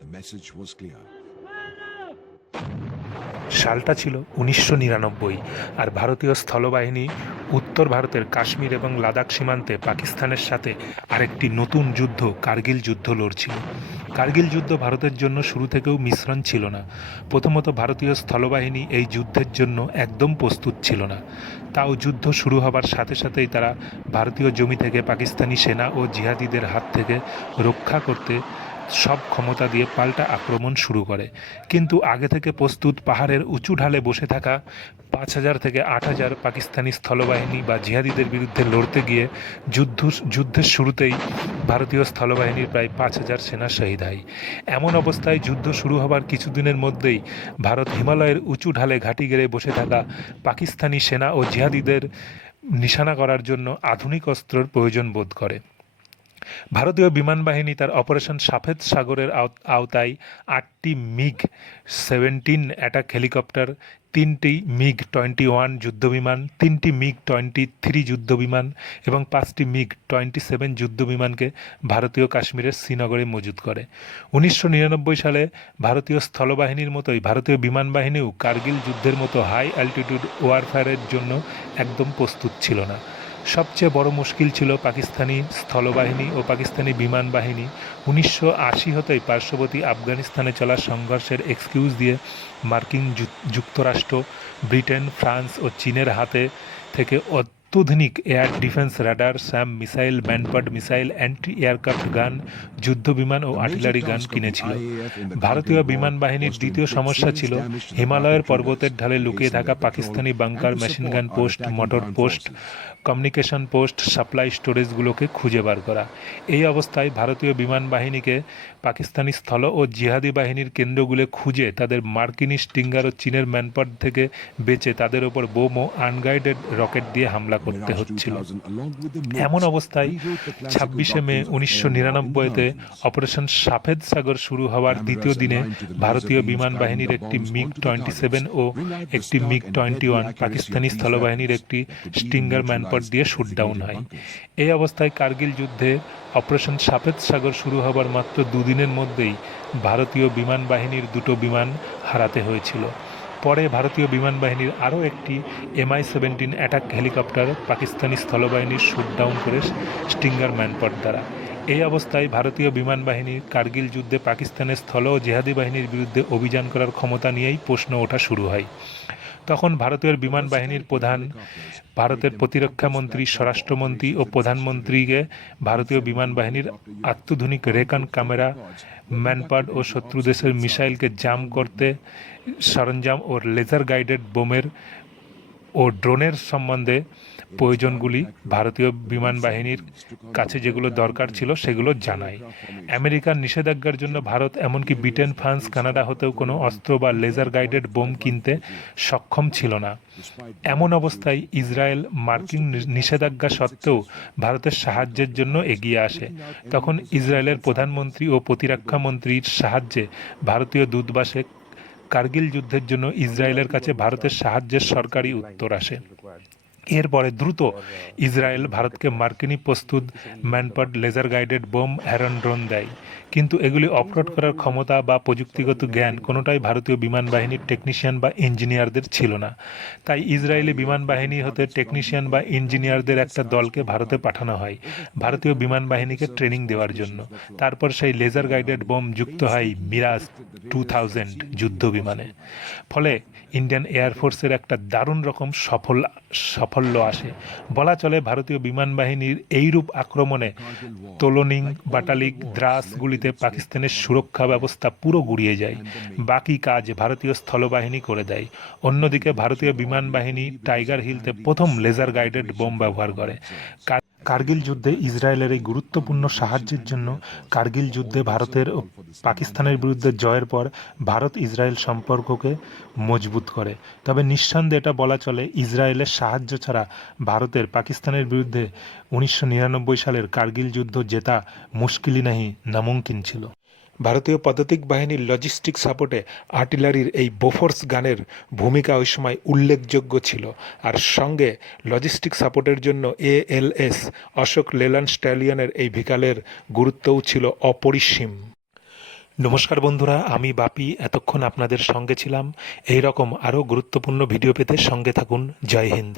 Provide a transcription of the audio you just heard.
The message was clear. সালটা ছিল 1999, আর ভারতীয় স্থলবাহিনী উত্তর ভারতের কাশ্মীর এবং লাদাখ সীমান্তে পাকিস্তানের সাথে আরেকটি নতুন যুদ্ধ, কার্গিল যুদ্ধ লড়ছিল। কার্গিল যুদ্ধ ভারতের জন্য শুরু থেকেও মিশ্রণ ছিল না। প্রথমত, ভারতীয় স্থলবাহিনী এই যুদ্ধের জন্য একদম প্রস্তুত ছিল না। তাও যুদ্ধ শুরু হবার সাথে সাথেই তারা ভারতীয় জমি থেকে পাকিস্তানি সেনা ও জিহাদিদের হাত থেকে রক্ষা করতে সব ক্ষমতা দিয়ে পাল্টা আক্রমণ শুরু করে। কিন্তু আগে থেকে প্রস্তুত পাহাড়ের উঁচু ঢালে বসে থাকা 5,000 থেকে 8,000 পাকিস্তানি স্থলবাহিনী বা জিহাদিদের বিরুদ্ধে লড়তে গিয়ে যুদ্ধের শুরুতেই ভারতীয় স্থলবাহিনীর প্রায় 5,000 সেনা শহীদ হয়। এমন অবস্থায় যুদ্ধ শুরু হবার কিছুদিনের মধ্যেই ভারত হিমালয়ের উঁচু ঢালে ঘাঁটি গেড়ে বসে থাকা পাকিস্তানি সেনা ও জিহাদিদের নিশানা করার জন্য আধুনিক অস্ত্রের প্রয়োজন বোধ করে। ভারতীয় বিমান বাহিনী তার অপারেশন সাফেদ সাগরের আওতায় 8টি মিগ-17 অ্যাটাক হেলিকপ্টার, 3টি মিগ-21 যুদ্ধবিমান, 3টি মিগ-23 যুদ্ধবিমান এবং 5টি মিগ-27 যুদ্ধবিমানকে ভারতীয় কাশ্মীরের শ্রীনগরে মজুত করে। 1999 সালে ভারতীয় স্থলবাহিনীর মতোই ভারতীয় বিমান বাহিনীও কার্গিল যুদ্ধের মতো হাই অ্যালটিটিউড ওয়ারফেয়ারের জন্য একদম প্রস্তুত ছিল না। সবচেয়ে বড় মুশকিল ছিল পাকিস্তানি স্থলবাহিনী ও পাকিস্তানি বিমান বাহিনী 1980 হতেই পার্শ্ববর্তী আফগানিস্তানে চলা সংঘর্ষের এক্সকিউজ দিয়ে মার্কিন যুক্তরাষ্ট্র, ব্রিটেন, ফ্রান্স ও চীনের হাতে থেকে অত্যাধুনিক air defence radar, SAM missile, MANPAD missile, anti aircraft gun, যুদ্ধবিমান ও আর্টিলারি গান কিনেছিল। ভারতীয় বিমান বাহিনীর দ্বিতীয় সমস্যা ছিল হিমালয়ের পর্বতের ঢালে লুকিয়ে থাকা Pakistani bunker, machine gun post, mortar post, communication post, supply স্টোরেজগুলোকে খুঁজে বার করা। এই অবস্থায় ভারতীয় বিমান বাহিনীকে পাকিস্তানি স্থল ও জিহাদি বাহিনীর কেন্দ্রগুলো খুঁজে তাদের মার্কিনি স্টিঙ্গার ও চীনের ম্যানপাড থেকে বেঁচে তাদের ওপর বোম ও আনগাইডেড রকেট দিয়ে হামলা করতে হচ্ছিল। এমন অবস্থায় 26শে মে 1999-তে অপারেশন সাফেদ সাগর শুরু হওয়ার দ্বিতীয় দিনে ভারতীয় বিমান বাহিনীর একটি মিগ-27 ও একটি মিগ-21 পাকিস্তানি স্থলবাহিনীর একটি স্টিঙ্গার ম্যানপাড দিয়ে শুটডাউন হয়। এই অবস্থায় কার্গিল যুদ্ধে অপারেশন সাফেদ সাগর শুরু হবার মাত্র দুদিনের মধ্যেই ভারতীয় বিমান বাহিনীর দুটো বিমান হারাতে হয়েছিল। পরে ভারতীয় বিমান বাহিনীর আরও একটি MI-17 অ্যাটাক হেলিকপ্টার পাকিস্তানি স্থলবাহিনীর শুটডাউন করে স্টিঙ্গার ম্যানপাড দ্বারা। এই অবস্থায় ভারতীয় বিমান বাহিনীর কার্গিল যুদ্ধে পাকিস্তানের স্থল ও জেহাদি বাহিনীর বিরুদ্ধে অভিযান করার ক্ষমতা নিয়েই প্রশ্ন ওঠা শুরু হয়। তখন ভারতের বিমান বাহিনীর প্রধান, ভারতের প্রতিরক্ষা মন্ত্রী, স্বরাষ্ট্রমন্ত্রী ও প্রধানমন্ত্রীকে ভারতীয় বিমান বাহিনীর অত্যাধুনিক রেকন ক্যামেরা, ম্যানপাড ও শত্রু দেশের মিসাইলকে জাম করতে সরঞ্জাম ও লেজার গাইডেড বোমের ও ড্রোনের সম্বন্ধে প্রয়োজনগুলি ভারতীয় বিমান বাহিনীর কাছে যেগুলো দরকার ছিল সেগুলো জানায়। আমেরিকার নিষেধাজ্ঞার জন্য ভারত এমনকি ব্রিটেন, ফ্রান্স, কানাডা হতেও কোনো অস্ত্র বা লেজার গাইডেড বোম কিনতে সক্ষম ছিল না। এমন অবস্থায় ইসরায়েল মার্কিন নিষেধাজ্ঞা সত্ত্বেও ভারতের সাহায্যের জন্য এগিয়ে আসে। তখন ইসরায়েলের প্রধানমন্ত্রী ও প্রতিরক্ষা মন্ত্রীর সাহায্যে ভারতীয় দূতাবাসে কার্গিল যুদ্ধের জন্য ইসরায়েলের কাছে ভারতের সাহায্যের সরকারি উত্তর আসে। এরপরে দ্রুত ইসরায়েল ভারতকে মার্কিনী প্রস্তুত ম্যানপাড, লেজার গাইডেড বোম, হ্যারন ড্রোন দেয়। কিন্তু এগুলি অপারেট করার ক্ষমতা বা প্রযুক্তিগত জ্ঞান কোনোটাই ভারতীয় বিমান বাহিনীর টেকনিশিয়ান বা ইঞ্জিনিয়ারদের ছিল না। তাই ইসরায়েলি বিমান বাহিনী হতে টেকনিশিয়ান বা ইঞ্জিনিয়ারদের একটা দলকে ভারতে পাঠানো হয় ভারতীয় বিমান বাহিনীকে ট্রেনিং দেওয়ার জন্য। তারপর সেই লেজার গাইডেড বোম যুক্ত হয় মিরাজ 2000 যুদ্ধ বিমানে। ফলে ইন্ডিয়ান এয়ারফোর্সের একটা দারুণ রকম সাফল্য আসে। বলা চলে ভারতীয় বিমান বাহিনীর এইরূপ আক্রমণে তোলনিং, বাটালিক, দ্রাসগুলিতে পাকিস্তানের সুরক্ষা ব্যবস্থা পুরো গুড়িয়ে যায়। বাকি কাজ ভারতীয় স্থলবাহিনী করে দেয়। অন্যদিকে ভারতীয় বিমান বাহিনী টাইগার হিলতে প্রথম লেজার গাইডেড বোম ব্যবহার করে। কার্গিল যুদ্ধে ইসরায়েলের এই গুরুত্বপূর্ণ সাহায্যের জন্য কার্গিল যুদ্ধে ভারতের ও পাকিস্তানের বিরুদ্ধে জয়ের পর ভারত ইসরায়েল সম্পর্ককে মজবুত করে। তবে নিঃসন্দেহে এটা বলা চলে ইসরায়েলের সাহায্য ছাড়া ভারতের পাকিস্তানের বিরুদ্ধে 1999 সালের কার্গিল যুদ্ধ জেতা মুশকিলই নাহি নামুমকিন ছিল। ভারতীয় পদাতিক বাহিনীর লজিস্টিক সাপোর্টে আর্টিলারির এই বোফোর্স গানের ভূমিকা ওই সময় উল্লেখযোগ্য ছিল। আর সঙ্গে লজিস্টিক সাপোর্টের জন্য ALS অশোক লেল্যান্ড স্ট্যালিয়নের এই ভেহিক্যালের গুরুত্বও ছিল অপরিসীম। নমস্কার বন্ধুরা, আমি বাপি এতক্ষণ আপনাদের সঙ্গে ছিলাম। এই রকম আরও গুরুত্বপূর্ণ ভিডিও পেতে সঙ্গে থাকুন। জয় হিন্দ।